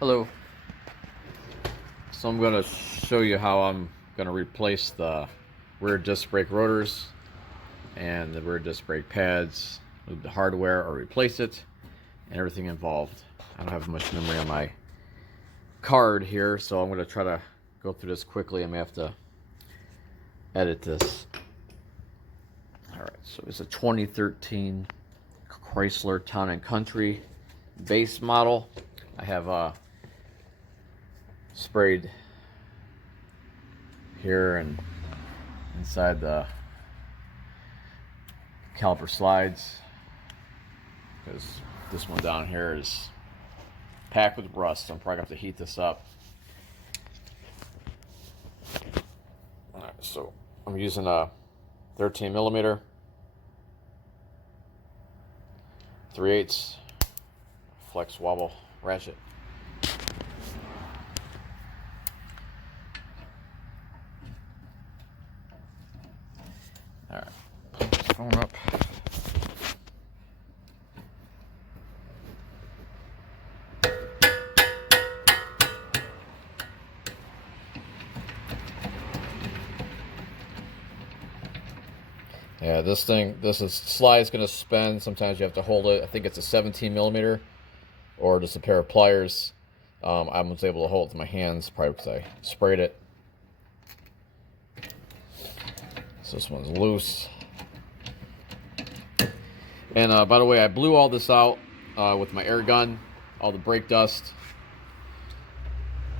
Hello. So I'm going to show you how I'm going to replace the rear disc brake rotors and the rear disc brake pads, move the hardware or replace it, and everything involved. I don't have much memory on my card here, so I'm going to try to go through this quickly. I may have to edit this. Alright, so it's a 2013 Chrysler Town and Country base model. I have sprayed here and inside the caliper slides, because this one down here is packed with rust. I'm probably going to have to heat this up. Alright, so I'm using a 13 millimeter 3/8 flex wobble ratchet. Alright, put this phone up. Yeah, this slide's gonna spin. Sometimes you have to hold it. I think it's a 17 millimeter or just a pair of pliers. I was able to hold it with my hands, probably because I sprayed it. So this one's loose. And by the way, I blew all this out with my air gun, all the brake dust.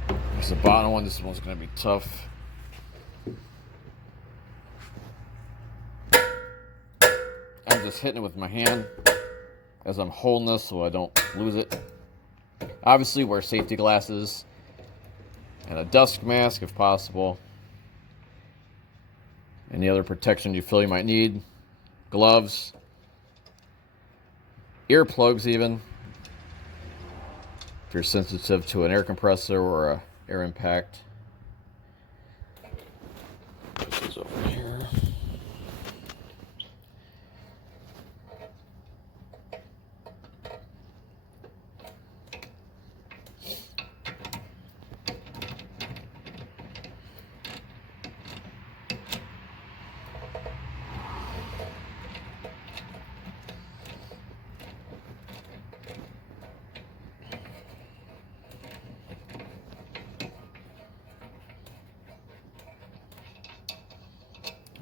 There's the bottom one. This one's gonna be tough. I'm just hitting it with my hand as I'm holding this so I don't lose it. Obviously, wear safety glasses and a dust mask if possible. Any other protection you feel you might need. Gloves. Earplugs even. If you're sensitive to an air compressor or an air impact. This is over here.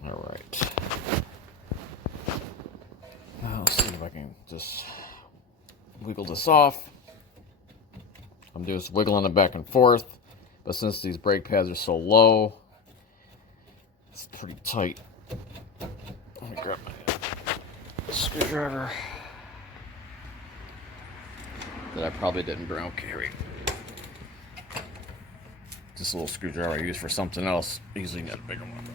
All right. Now let's see if I can just wiggle this off. I'm just wiggling it back and forth, but since these brake pads are so low, it's pretty tight. Let me grab my screwdriver that I probably didn't bring. Okay, here we go. This little screwdriver I use for something else. Usually need a bigger one.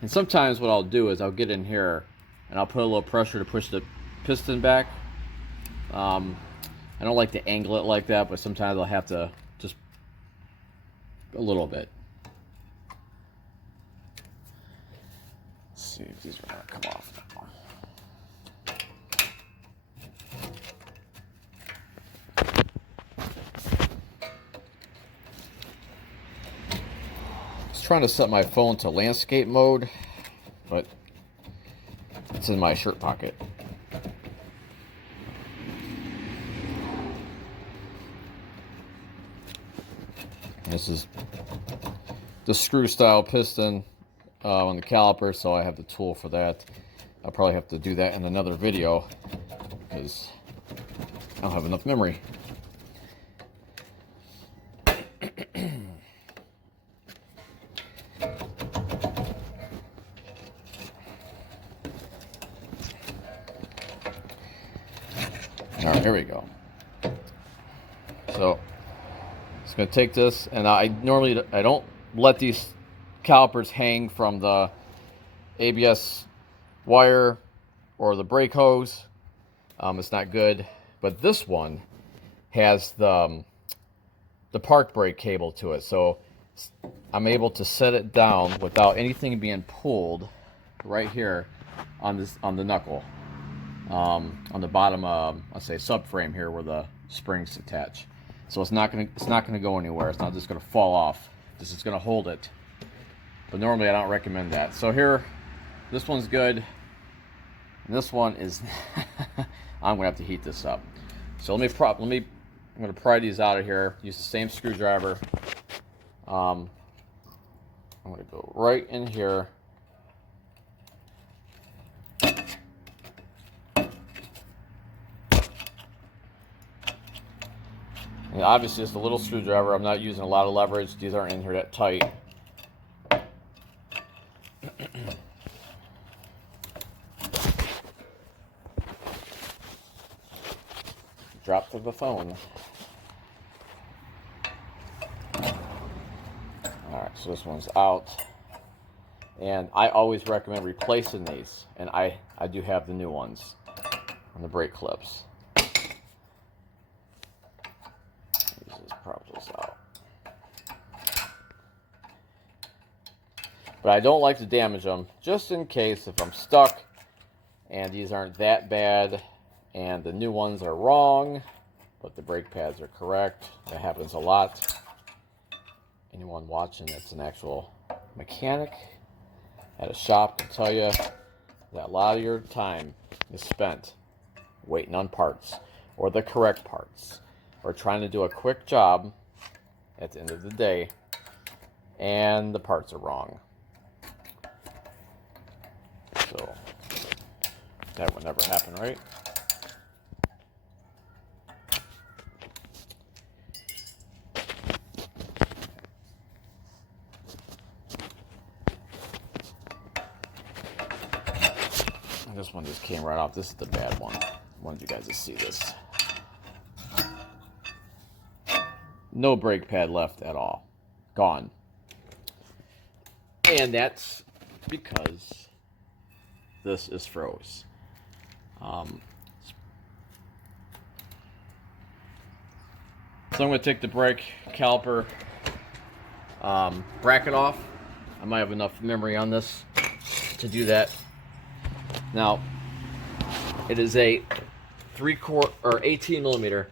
And sometimes what I'll do is I'll get in here and I'll put a little pressure to push the piston back. I don't like to angle it like that, but sometimes I'll have to just a little bit. Let's see if these are going to come off now. Trying to set my phone to landscape mode, but it's in my shirt pocket. This is the screw style piston on the caliper, so I have the tool for that. I'll probably have to do that in another video because I don't have enough memory. All right, here we go. So it's going to take this, and I don't let these calipers hang from the ABS wire or the brake hose. It's not good. But this one has the park brake cable to it, so I'm able to set it down without anything being pulled right here on the knuckle. on the bottom, let's say subframe here where the springs attach. So it's not gonna go anywhere. It's not just gonna fall off. This is gonna hold it. But normally I don't recommend that. So here, this one's good. And this one is, I'm gonna have to heat this up. So I'm gonna pry these out of here. Use the same screwdriver. I'm gonna go right in here. And obviously it's a little screwdriver. I'm not using a lot of leverage. These aren't in here that tight. Drop to the phone. Alright, so this one's out. And I always recommend replacing these. And I do have the new ones on the brake clips. Just prop this out. But I don't like to damage them, just in case if I'm stuck and these aren't that bad and the new ones are wrong, but the brake pads are correct. That happens a lot. Anyone watching that's an actual mechanic at a shop can tell you that a lot of your time is spent waiting on parts, or the correct parts, or trying to do a quick job at the end of the day, and the parts are wrong. So that would never happen, right? This one just came right off. This is the bad one. I wanted you guys to see this. No brake pad left at all. Gone. And that's because this is froze. So I'm going to take the brake caliper bracket off. I might have enough memory on this to do that. Now, it is a 3/4 or 18 millimeter.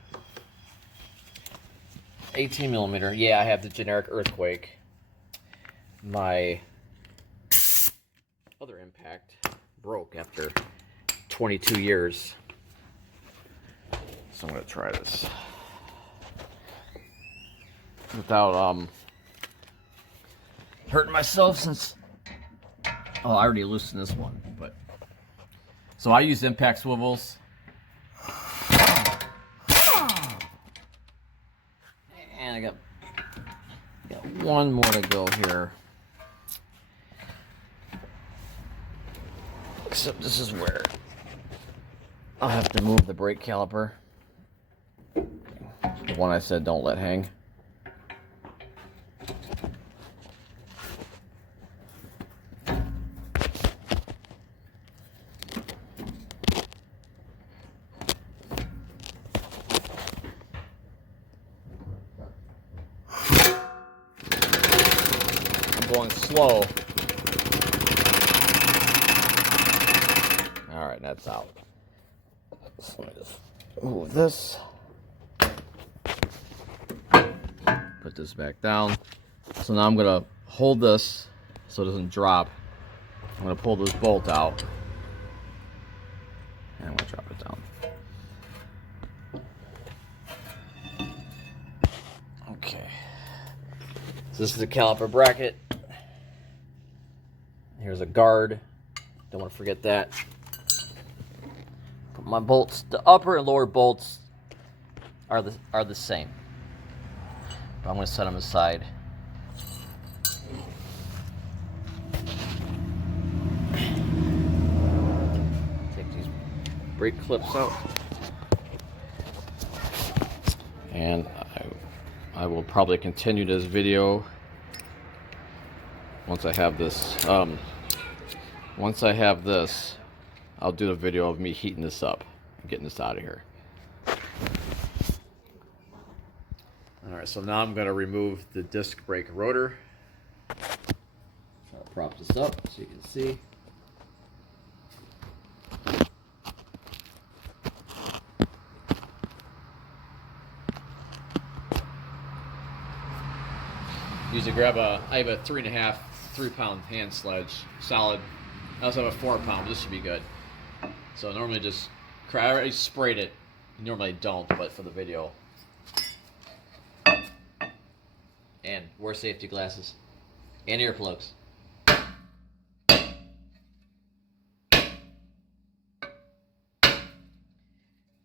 18 millimeter. Yeah, I have the generic earthquake. My other impact broke after 22 years. So I'm going to try this without hurting myself, since I already loosened this one, but so I use impact swivels. And I got one more to go here. Except this is where I'll have to move the brake caliper. The one I said don't let hang. Going slow. All right, that's out. So let me just move this. Put this back down. So now I'm gonna hold this so it doesn't drop. I'm gonna pull this bolt out. And I'm gonna drop it down. Okay. So this is the caliper bracket. Here's a guard. Don't want to forget that. Put my bolts. The upper and lower bolts are the same. But I'm going to set them aside. Take these brake clips out. And I will probably continue this video once I have this. Once I have this, I'll do a video of me heating this up and getting this out of here. Alright, so now I'm going to remove the disc brake rotor. So I'll prop this up so you can see. Usually I have a 3.5-3 pound hand sledge, solid. I also have a 4 pound, but this should be good. So normally I already sprayed it. Normally don't, but for the video. And wear safety glasses and earplugs.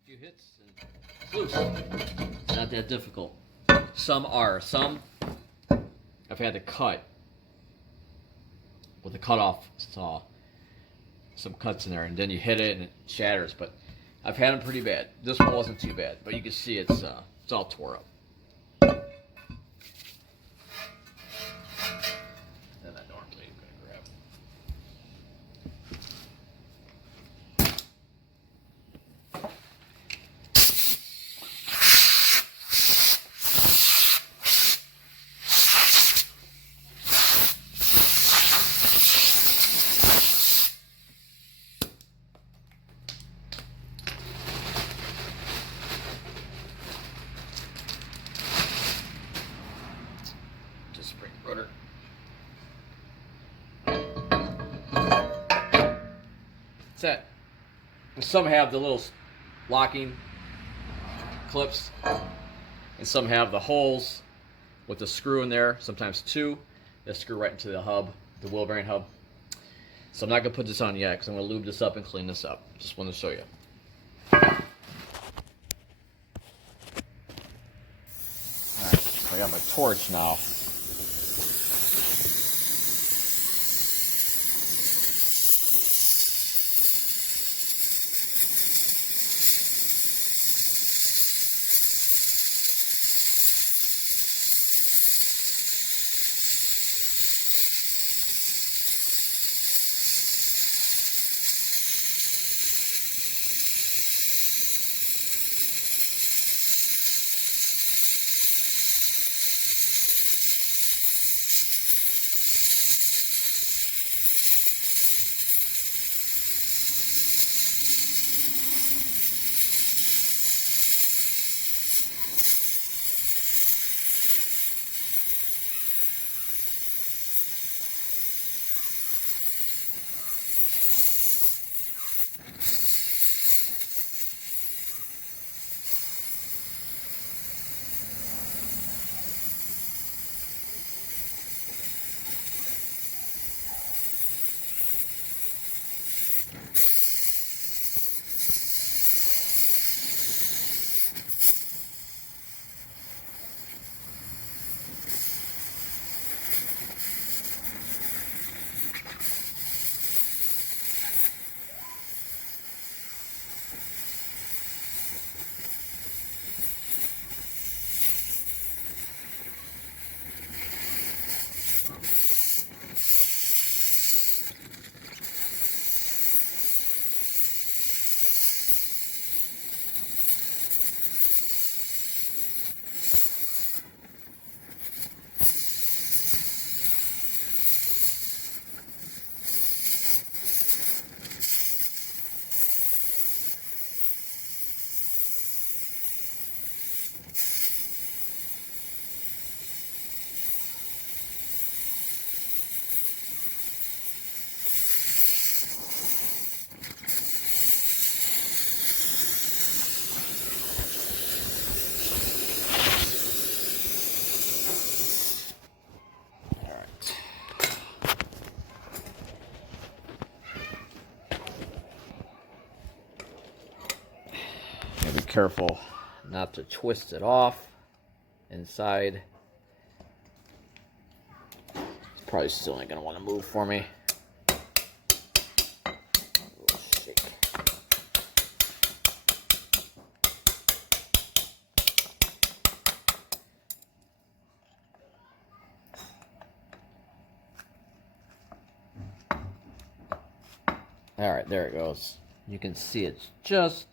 Few hits and it's loose. It's not that difficult. Some are. Some I've had to cut with a cutoff saw. Some cuts in there, and then you hit it and it shatters. But I've had them pretty bad. This one wasn't too bad, but you can see it's all tore up. And I normally am going to grab. Disc brake rotor. That's it. Some have the little locking clips, and some have the holes with the screw in there, sometimes two that screw right into the hub, the wheel bearing hub. So I'm not going to put this on yet because I'm going to lube this up and clean this up. Just wanted to show you. Alright, so I got my torch now. Be careful not to twist it off inside. It's probably still ain't gonna want to move for me. A little shake. All right, there it goes. You can see it's just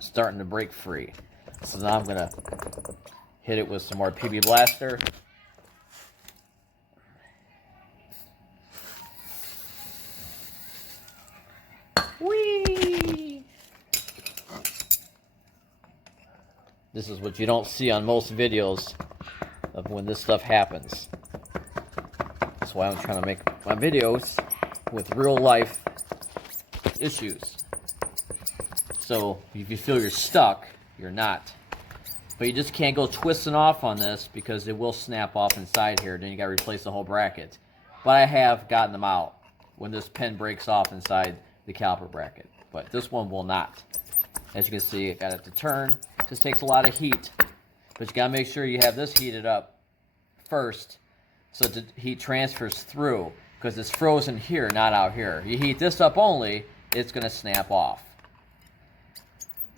starting to break free. So now I'm gonna hit it with some more PB Blaster. Whee! This is what you don't see on most videos. of when this stuff happens. That's why I'm trying to make my videos with real life issues. So if you feel you're stuck, you're not. But you just can't go twisting off on this because it will snap off inside here. Then you got to replace the whole bracket. But I have gotten them out when this pin breaks off inside the caliper bracket. But this one will not. As you can see, it got it to turn. It just takes a lot of heat. But you got to make sure you have this heated up first so the heat transfers through, because it's frozen here, not out here. You heat this up only, it's going to snap off.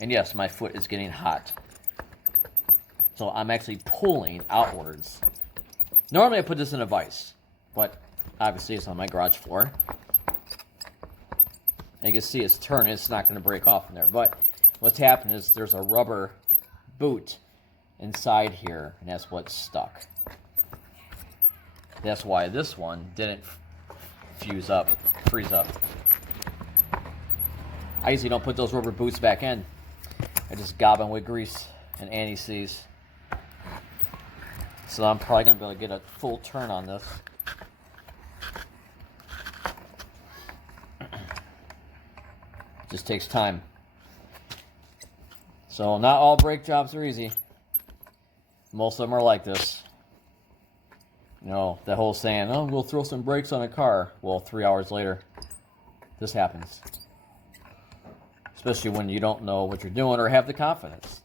And yes, my foot is getting hot. So I'm actually pulling outwards. Normally I put this in a vise, but obviously it's on my garage floor. And you can see it's turning, it's not going to break off in there. But what's happened is there's a rubber boot inside here, and that's what's stuck. That's why this one didn't freeze up. I usually don't put those rubber boots back in. I just gob them with grease and anti-seize. So I'm probably going to be able to get a full turn on this. Just takes time. So not all brake jobs are easy. Most of them are like this. You know, the whole saying, oh, we'll throw some brakes on a car. Well, 3 hours later, this happens. Especially when you don't know what you're doing or have the confidence.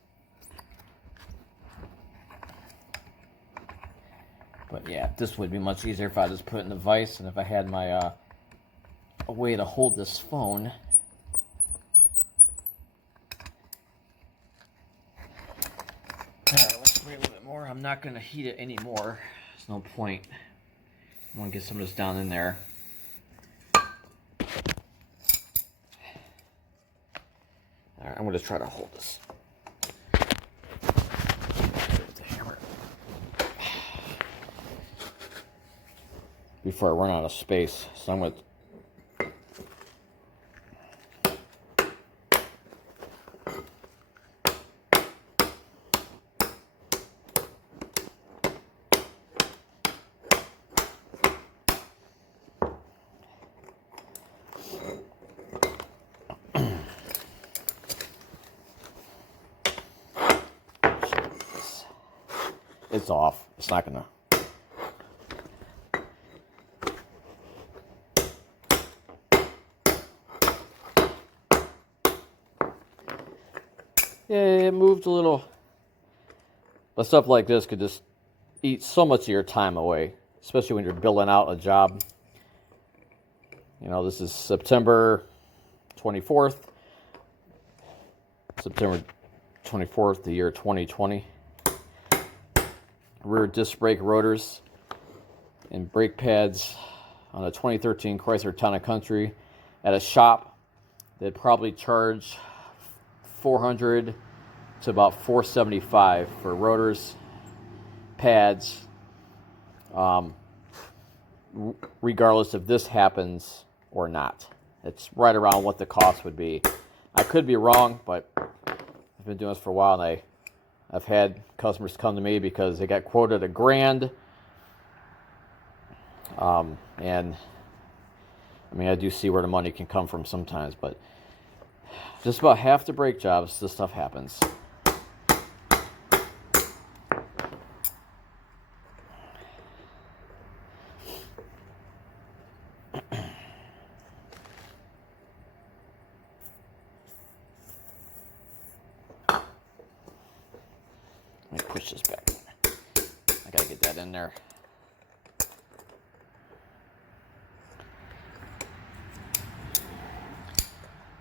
But yeah, this would be much easier if I just put it in the vise and if I had my a way to hold this phone. Alright, let's wait a little bit more. I'm not going to heat it anymore. There's no point. I'm going to get some of this down in there. Alright, I'm going to try to hold this. With the hammer. Before I run out of space. So I'm going to it's off. It's not gonna. Yeah, it moved a little. But stuff like this could just eat so much of your time away, especially when you're building out a job. You know, this is September 24th. September 24th, the year 2020. Rear disc brake rotors and brake pads on a 2013 Chrysler Town and Country at a shop that probably charge $400 to about $475 for rotors, pads, regardless if this happens or not. It's right around what the cost would be. I could be wrong, but I've been doing this for a while, and I've had customers come to me because they got quoted $1,000. And I mean, I do see where the money can come from sometimes, but just about half the brake jobs, this stuff happens. Let me push this back. I gotta get that in there.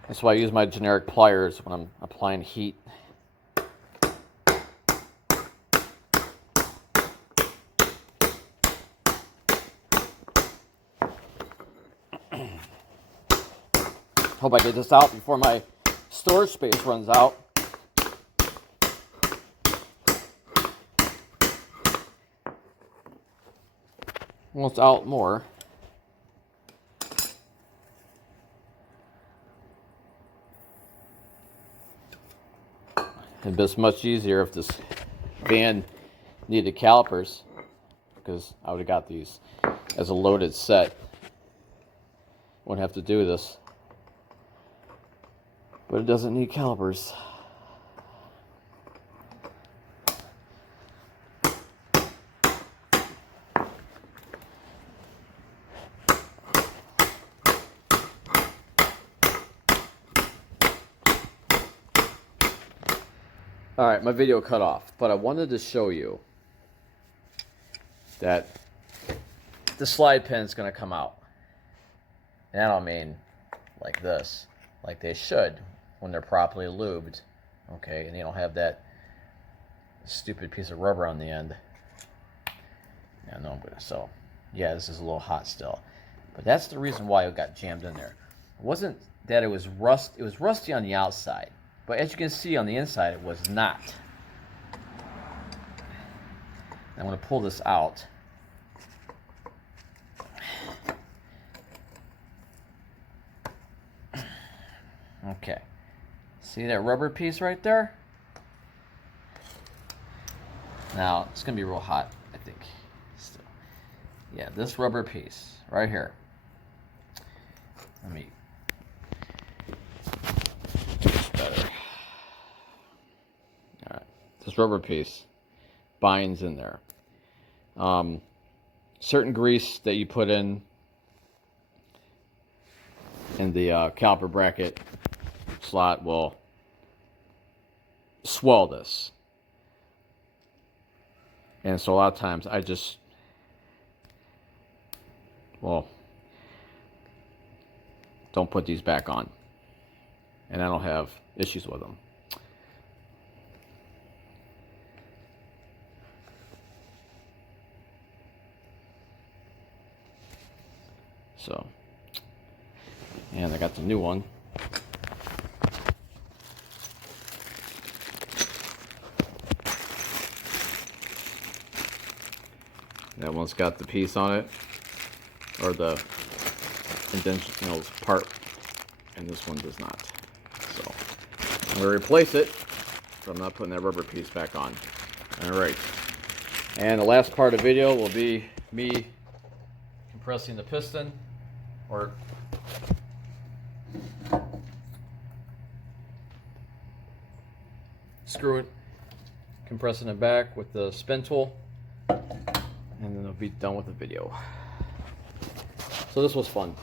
That's why I use my generic pliers when I'm applying heat. Hope I get this out before my storage space runs out. Well, it's out more. It'd be much easier if this van need the calipers, because I would have got these as a loaded set. Wouldn't have to do this. But it doesn't need calipers. Alright, my video cut off, but I wanted to show you that the slide pin is going to come out. And I don't mean like this, like they should when they're properly lubed, okay, and you don't have that stupid piece of rubber on the end. Yeah, no, so yeah, this is a little hot still, but that's the reason why it got jammed in there. It wasn't that it was rusty on the outside, but as you can see on the inside, it was not. I'm going to pull this out. Okay. See that rubber piece right there? Now, it's going to be real hot, I think. Still. Yeah, this rubber piece right here. Let me do this better. All right. This rubber piece binds in there. Certain grease that you put in the caliper bracket slot will swell this. And so a lot of times I just, well, don't put these back on. And I don't have issues with them. So, and I got the new one. That one's got the piece on it, or the indentation, you know, part, and this one does not. So I'm gonna replace it, so I'm not putting that rubber piece back on. All right, and the last part of the video will be me compressing the piston, or screwing, compressing it back with the spin tool, and then it'll be done with the video. So this was fun.